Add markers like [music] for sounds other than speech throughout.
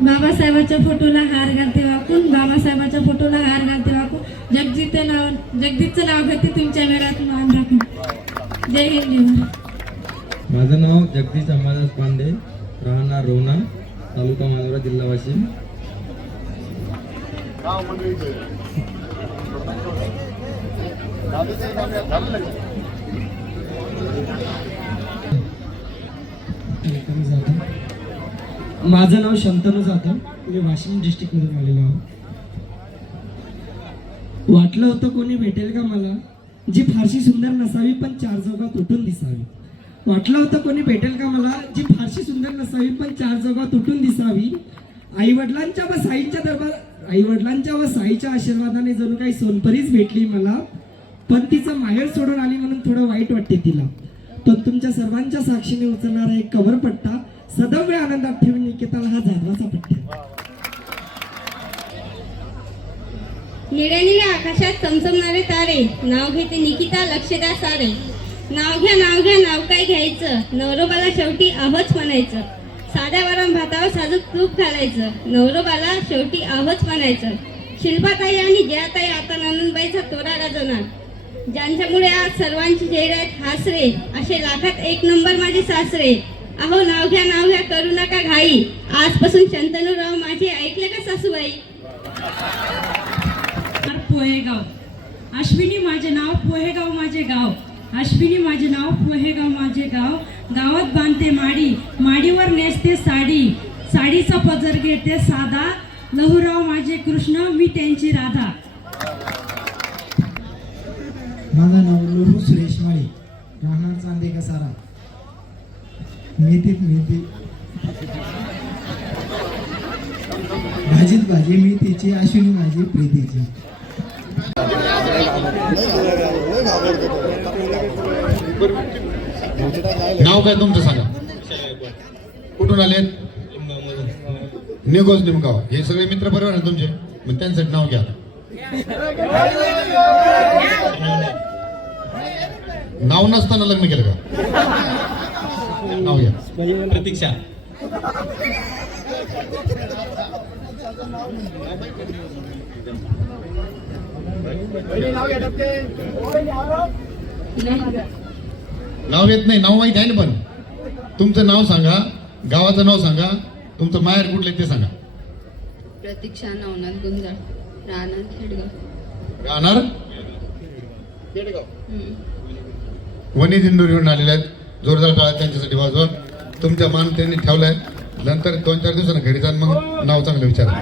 बाबासाहेबाच्या फोटोला हार घालते वाकून बाबासाहेबाच्या फोटोला हार घालते वाकून जगजितचं नाव जगदीतचं नाव घेते तुमच्या वेळात मान राखून. जय हिंद. माझं नाव जगदीश अंबादास पांडे. राहणार रोणा तालुका मानोरा जिल्हा वाशिम. माझं नाव शंतनू जाधव. मी वाशिम डिस्ट्रिक्टमधून आलेलो आहोत वाटलं होतं कोणी भेटेल का मला? जी फारशी सुंदर नसावी पण चार जोगा उठून दिसावी. वाटलं होतं कोणी भेटेल का मला? जी फारशी सुंदर नसावी पण चार चौकात उठून दिसावी. आई वडिलांच्या व साईच्या दरबार आई वडिलांच्या व साईच्या आशीर्वादाने जणू काही सोनपरीच भेटली मला. पण तिचं माहेर सोडून आली म्हणून थोडं वाईट वाटते तिला. पण तुमच्या सर्वांच्या साक्षीने उचलणारा एक कवरपट्टा सदैव आनंदात ठेवून निकेताला हा जाधवाचा पट्टा निळ्या निळ्या आकाशात चमचमणारे तारे नाव घेते निकिता लक्ष द्या सारे. नाव घ्या नाव घ्या नाव काय घ्यायचं? नवरोबाला शेवटी आहोच म्हणायचं. साध्या वरण भातावर साजूक तूप घालायचं. नवरोबाला शेवटी आहोच म्हणायचं. शिल्पाताई आणि जयाताई आता नंदबाईचा तोरा गाजवणार ज्यांच्यामुळे आज सर्वांची चेहऱ्यात हासरे असे लाखात एक नंबर माझे सासरे. अहो नाव घ्या नाव घ्या करू नका घाई. आजपासून शंतनूराव माझे ऐकले का सासूबाई? पोहेगाव. अश्विनी माझे नाव पोहेगाव माझे गाव. अश्विनी माझे नाव पोहेगाव माझे गाव. गावात बांधते माडी. माडीवर नेसते साडी. साडीचा पदर घेते साधा. लहुराव माझे कृष्ण मी त्यांची राधा. माझं नाव लोहू सुरेश माळी. राहणार चांदे कसारा. मेथीत मेथी. भाजीत भाजी मेथीची अश्विनी भाजी प्रीतीची. नाव काय तुमचं सांगा. कुठून आले? निघोज निमगाव. हे सगळे मित्र बरोबर आहे तुमचे. मग त्यांचं नाव घ्या. नाव नसताना लग्न केलं का? नाव घ्या प्रतीक्षा. नाव येत नाही नाव माहिती आहे ना पण. तुमचं नाव सांगा गावाचं नाव सांगा तुमचं माहेर कुठलं आहे ते सांगा. प्रतीक्षा नवनाथ गुंजाळ राहणार खेडगाव. राहणार? वनी दिंडोरीवरून आलेले आहेत. जोरदार काळात त्यांच्यासाठी वाजवा तुमच्या मान त्यांनी ठेवलाय. नंतर दोन चार दिवसांना घरी जाऊन मग नाव चांगलं विचारा.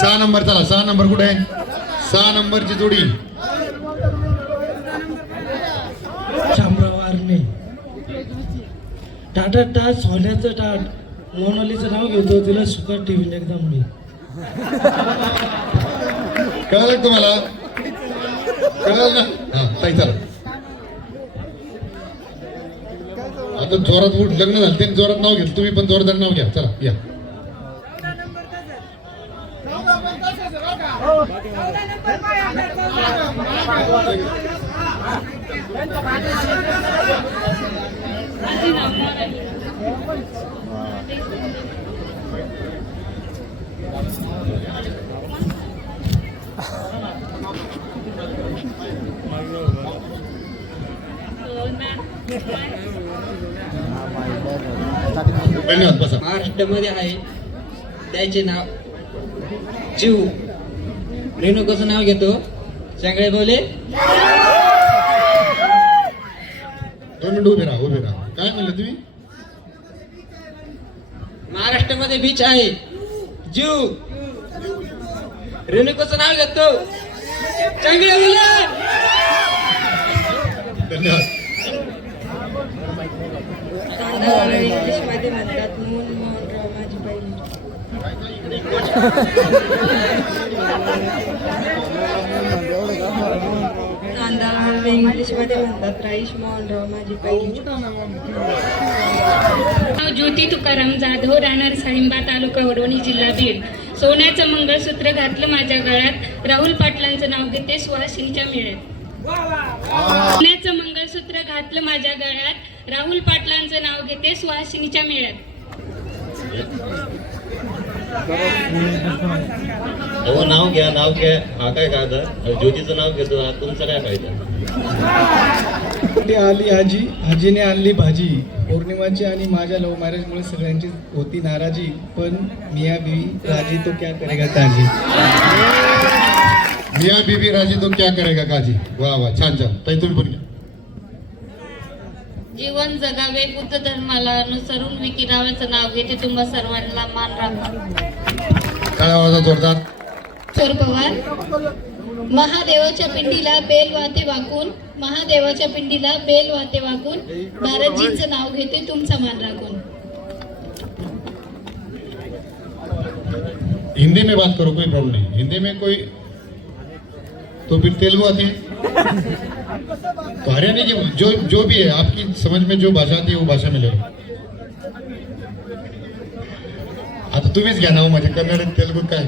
सहा नंबर चला. सहा नंबर कुठे आहे? सहा नंबरची जोडी. टाटा टाट सोन्याचं टाट. मोनालीचं नाव घेतो तिला सुखात ठेवीन एकदम मी कळालं तुम्हाला? कळालं ना? हा ताई चला. आता जोरात उठ लग्न झालं त्यांनी जोरात नाव घेतलं. तुम्ही पण जोरदार नाव घ्या. चला या. महाराष्ट्रामध्ये आहे. त्याचे नाव जीव. रेणुकाचं नाव घेतो? सगळे बोले? दोन मिनिट उभे राहा उभे राहा. काय म्हणलं तुम्ही? महाराष्ट्रामध्ये बीच आहे. जीव. रेणुकाचं नाव घेतो? सगळे बोले? धन्यवाद. इंग्लिशमध्ये म्हणतात मूल मोहनराव माझी बहीण तांदळाला इंग्लिशमध्ये म्हणतात राईश मोहनराव माझी पहिली ज्योती तुकाराम जाधव राहणार साळिंबा तालुका वडवणी जिल्हा बीड. सोन्याचं मंगळसूत्र घातलं माझ्या गळ्यात. राहुल पाटलांचं नाव घेते सुहासिनीच्या मेळ्यात. सोन्याचं मंगळसूत्र घातलं माझ्या गळ्यात. राहुल पाटलांचं नाव घेते सुहासिनीच्या मेळ्यात. अहो नाव घ्या नाव घ्या. हा काय कायदा ज्योतीचं नाव घेतो. हा तुमचा काय फायदा? आली आजी आजीने आणली भाजी. पौर्णिमाची आणि माझ्या लव्ह मॅरेजमुळे सगळ्यांची होती नाराजी पण मिया बीवी राजी तो क्या करेगा ताजी. मिया बीबी राजी तो क्या करेगा काजी? वा वा छान छान ताई तुम्ही पण जीवन जगावे बुद्ध धर्माला अनुसरून विकिरावाचं नाव घेते तुम्हा सर्वांना मान राखा. जोरदार. चोर पवार महादेवाच्या पिंडीला बेल वाते वाकून महादेवाच्या पिंडीला बेल वाते वाकून भारतजींचं नाव घेते तुमचा मान राखून. हिंदी में बात करो कोई प्रॉब्लम नहीं. हिंदी में कोई तो फिर तेलुगु आती है तो हरियाणा की जो जो भी है, आपकी समझ में जो भाषा आती है, वो भाषा में ले लो। आता तुम्हीच घ्या नाव माझे कन्नड तेलुगू काय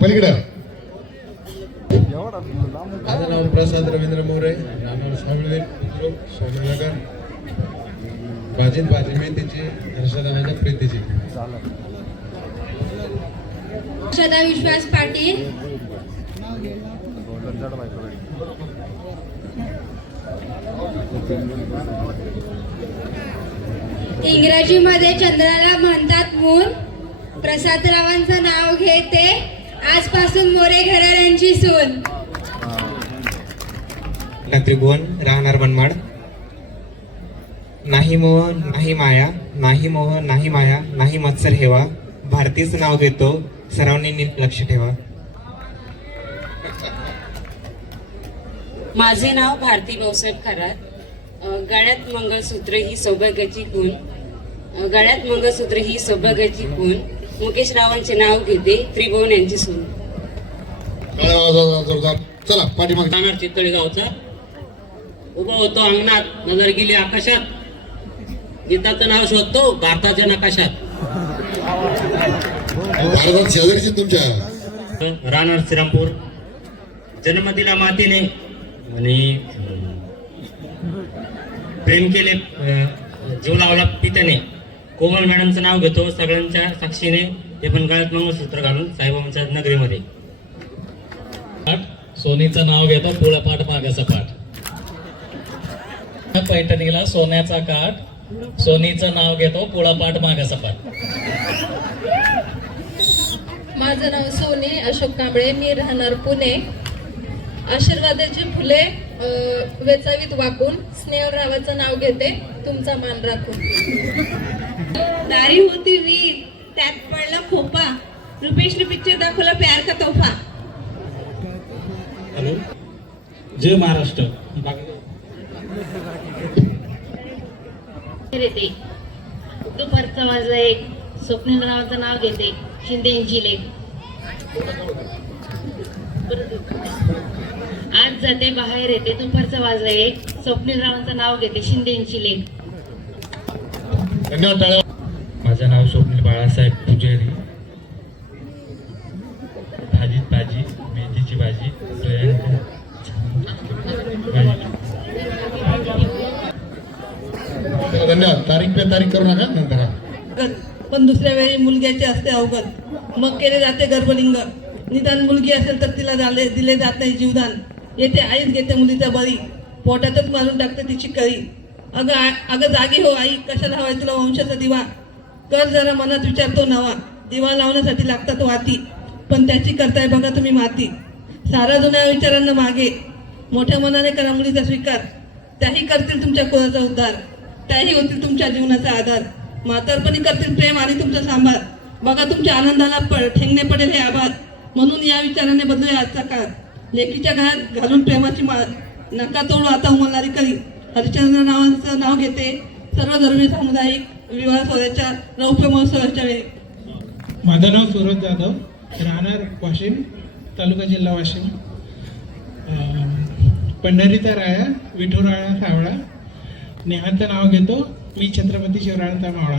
पलीकडं माझं नाव प्रसाद रवींद्र मोरे राहणार सावळे बुद्रुक स्वामीनगर भाजीत भाजी मेथीची हर्षदानाच्या प्रीतीची अक्षदा विश्वास पाटील. इंग्रजीमध्ये चंद्राला म्हणतात मूल. प्रसादरावांचं नाव घेते. आजपासून मोरे घराण्यांची सून. त्रिभुवन राहणार मनमाड. नाही मोह नाही माया नाही मोह नाही माया नाही मत्सर हेवा. भारतीच नाव घेतो. सर्वांनी नीट लक्ष ठेवा. माझे नाव भारती भाऊसाहेब खरात. गळ्यात मंगळसूत्र ही सौभाग्याची खून. गळ्यात मंगळसूत्र ही सौभाग्याची खून. मुकेश रावांचे नाव घेते त्रिभुवन यांची सून. चला पाठीमाग. चितळी गावचा उभा होतो अंगणात नजर गेली आकाशात. गीताचं नाव शोधतो भारताच्या नकाशात. शेजारीचे तुमच्या. राहणार श्रीरामपूर. जन्म दिला मातेने आणि प्रेम केले जीव लावला पित्याने. कोमल मॅडमचं नाव घेतो सगळ्यांच्या साक्षीने. ते पण गळ्यात मंगळसूत्र घालून साईबाबांच्या नगरीमध्ये. सोनीचं नाव घेतो पुळपाट मागाचा पाठ पैठणीला सोन्याचा काठ. सोनीचं नाव घेतो पुळपाट मागाचा पाठ माझं नाव सोनी अशोक कांबळे मी राहणार पुणे. आशीर्वादाची फुले वेचावीत वाकून स्नेहरावाचं नाव घेते तुमचा मान राखून. दारी होती वीर त्यात पडला खोपा. रुपेशने पिक्चर दाखवला प्यार का तोफा? हॅलो. जय महाराष्ट्र. दुपारचं माझं एक स्वप्नील नावाचं नाव घेते. शिंदेची लेख. आज जाते बाहेर येते दुपारचं वाजला एक स्वप्नील रावांचं नाव घेते शिंदेची लेख. धन्यवाद माझं नाव स्वप्नील बाळासाहेब पुजारी. भाजीत भाजी मेथीची भाजी भाजी. धन्यवाद. तारीख पे तारीख करू नका नंतर हा. पण दुसऱ्या वेळी मुलग्याचे असते अवगत. मग केले जाते गर्भलिंग. निदान मुलगी असेल तर तिला झाले दिले जात नाही जीवदान. येते आईच घेते मुलीचा बळी. पोटातच मारून टाकते तिची कळी. अगं अगं जागी हो आई. कशाला हवाय तुला वंशाचा दिवा? कर जरा मनात विचारतो नवा. दिवा लावण्यासाठी लागतात वाती पण त्याची करताय बघा तुम्ही माती. सारा जुन्या विचारांना मागे. मोठ्या मनाने करा मुलीचा स्वीकार. त्याही करतील तुमच्या कुळाचा उद्धार. त्याही होतील तुमच्या जीवनाचा आधार. म्हातारपणी करतील प्रेम आणि तुमचा सांभाळ. बघा तुमच्या आनंदाला पड ठेंगणे पडेल हे आभार. म्हणून या विचाराने बदलूया आजचा काळ. लेकीच्या घरात घालून प्रेमाची माळ नका तोडू आता उमलणारी करी. हरिश्चंद्र नावाचं नाव घेते. सर्व धर्मीय सामुदायिक विवाह सोहळ्याच्या रौप्य महोत्सवाच्या वेळी. माझं नाव सूरज जाधव. राहणार वाशिम तालुका जिल्हा वाशिम. पंढरीचा राया विठुराया सावळा. नेहाचं नाव घेतो. मी छत्रपती शिवरायांचा मावळा.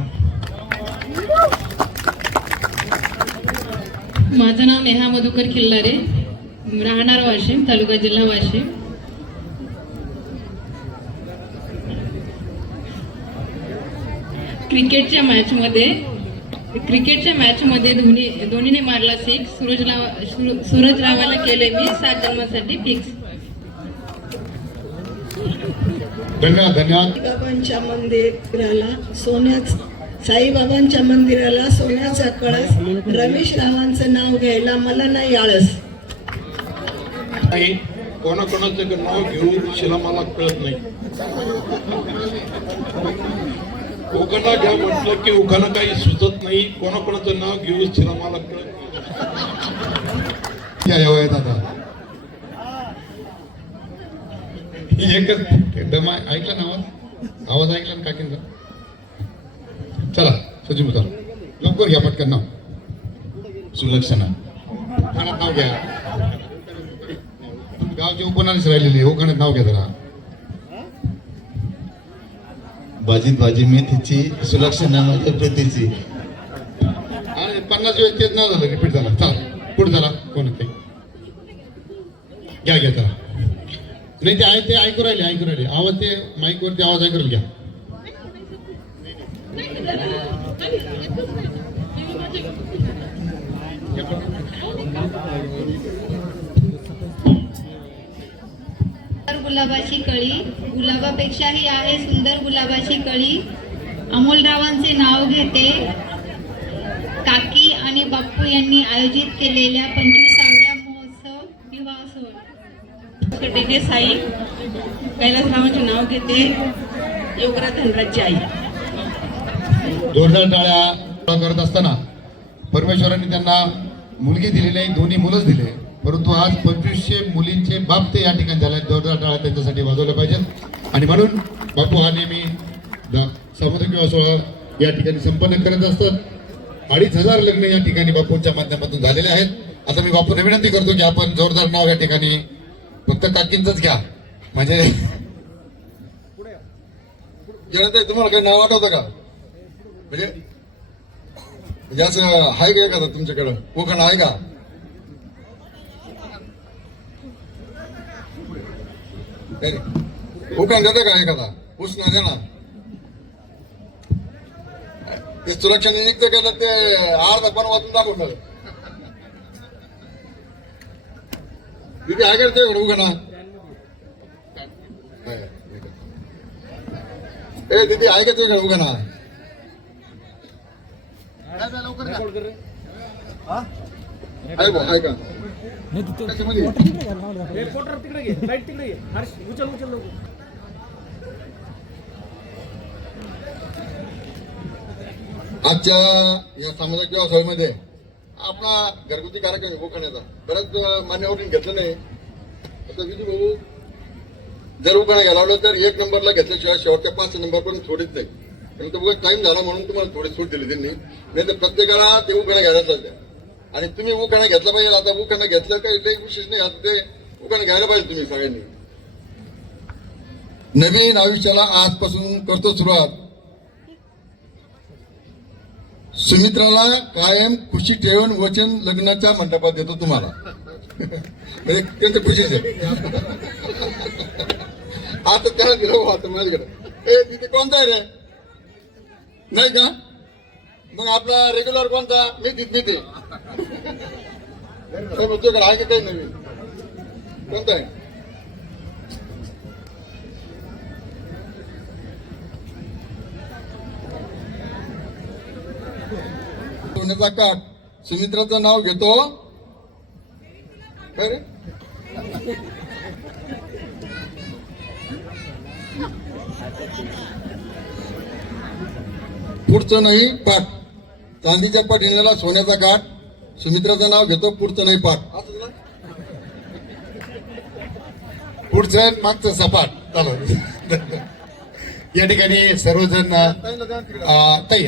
माझं नाव नेहा मधुकर किल्लारे. राहणार वाशिम तालुका जिल्हा वाशिम. क्रिकेटच्या मॅचमध्ये क्रिकेटच्या मॅचमध्ये धोनी धोनीने मारला सिक्स सूरज राव सूरज रावाला केले मी सात जन्मासाठी फिक्स धन्यवाद धन्यवाद साईबाबांच्या मंदिराला सोन्याच साईबाबांच्या मंदिराला सोन्याचा कळस. रमेश रावांचं नाव घ्यायला मला नाही आळस. कोणाकोणाचं नाव घेऊ शिला मला कळत नाही. उखाणा घ्या म्हटलं की उखाणा काही सुचत नाही कोणाकोणाचं नाव घेऊ शिला मला कळत नाही. या या एकच दमा ऐकला ना आवाज? आवाज ऐकला ना काकींचा? चला सचिन उतार लवकर घ्या पटकन नाव. सुलक्षणा. उखाणात नाव घ्या. गावचे उपनानीच राहिलेले उखाण्यात नाव घ्या जरा. बाजीत बाजी मेथीची सुलक्षणा माझ्या प्रीतीची. आणि पन्नास वेळेस तेच नाव झालं. रिपीट झालं. चला पुढे झाला कोण ते? घ्या घ्या चला. नाही ते आहे ते ऐकू राहिले ऐकू राहिले. आवाज ते माईकवरती आवाज ऐकू राहिले घ्या. सुंदर गुलाबाची कळी. गुलाबापेक्षाही आहे सुंदर गुलाबाची कळी. अमोलरावांचे नाव घेते. काकी आणि बाप्पू यांनी आयोजित केलेल्या पंचवीस महोत्सव विवाह सोहळा साई. कैलासरावांचे नाव घेते योगरा धनराजची आई. जोरदार टाळ्या करत असताना परमेश्वरांनी त्यांना मुलगी दिली नाही दोन्ही मुलंच दिले. परंतु आज पंचवीसशे मुलींचे बाप ते या ठिकाणी झाले आहेत. जोरदार टाळ्या त्यांच्यासाठी वाजवल्या पाहिजेत. आणि म्हणून बापू हा नेहमी समुद्र किंवा विवाह सोहळा या ठिकाणी संपन्न करत असतात. अडीच हजार लग्न या ठिकाणी बापूंच्या माध्यमातून झालेले आहेत. आता मी बापूने विनंती करतो की आपण जोरदार नाव या ठिकाणी फक्त काकींचंच घ्या. म्हणजे तुम्हाला काही नाव आठवतं का? म्हणजे म्हणजे असं आहे का एखादं तुमच्याकडं? कोकण आहे का? कोकण देतं का एखादा? उष्ण द्या ना ते सुरक्षाने निघतं केलं ते अर्धा पण वाचून दाखवलं दिदी आहे का ते उघडा ए दीदी आहे का ना? आहे भाऊ, आहे का? त्याच्यामध्ये? आजच्या या सामाजिक व्यवसायामध्ये आपला घरगुती कार्यक्रम आहे उखाण्याचा बऱ्याच मान्यवरून घेतलं नाही. आता विजू भाऊ जर उखाणा घ्यायला तर एक नंबरला घेतल्याशिवाय शेवटच्या पाच नंबर पण नाही. नंतर उगा टाईम झाला म्हणून तुम्हाला थोडी सूट दिली त्यांनी. नाही तर प्रत्येकाला ते उखाणा घ्यायला चालते आणि तुम्ही उखाणा घेतला पाहिजे. आता उखाणा घेतलं काही लई विशेष नाही. आता ते उखाणा घ्यायला पाहिजे तुम्ही सगळ्यांनी. नवीन आयुष्याला आजपासून करतो सुरुवात. सुमित्राला कायम खुशी ठेवून वचन लग्नाच्या मंडपात देतो तुम्हाला. म्हणजे त्यांचं खुशीच. आहे आता त्याला हो आता माझ्याकडे. ए तिथे कोणता आहे रे? नाही का? मग आपला रेग्युलर कोणता? मी तिथ ते. [laughs] तुझ्याकडे आहे का काही नवीन? कोणता आहे? सोन्याचा काठ सुमित्राचं नाव घेतो. पुढचं नाही पाठ. चांदीच्या पाठीण्याला सोन्याचा काठ सुमित्राचं नाव घेतो पुढचं नाही पाठ? पुढचं मागचं सपाट. चालू. [laughs] या ठिकाणी सर्वजण ताई.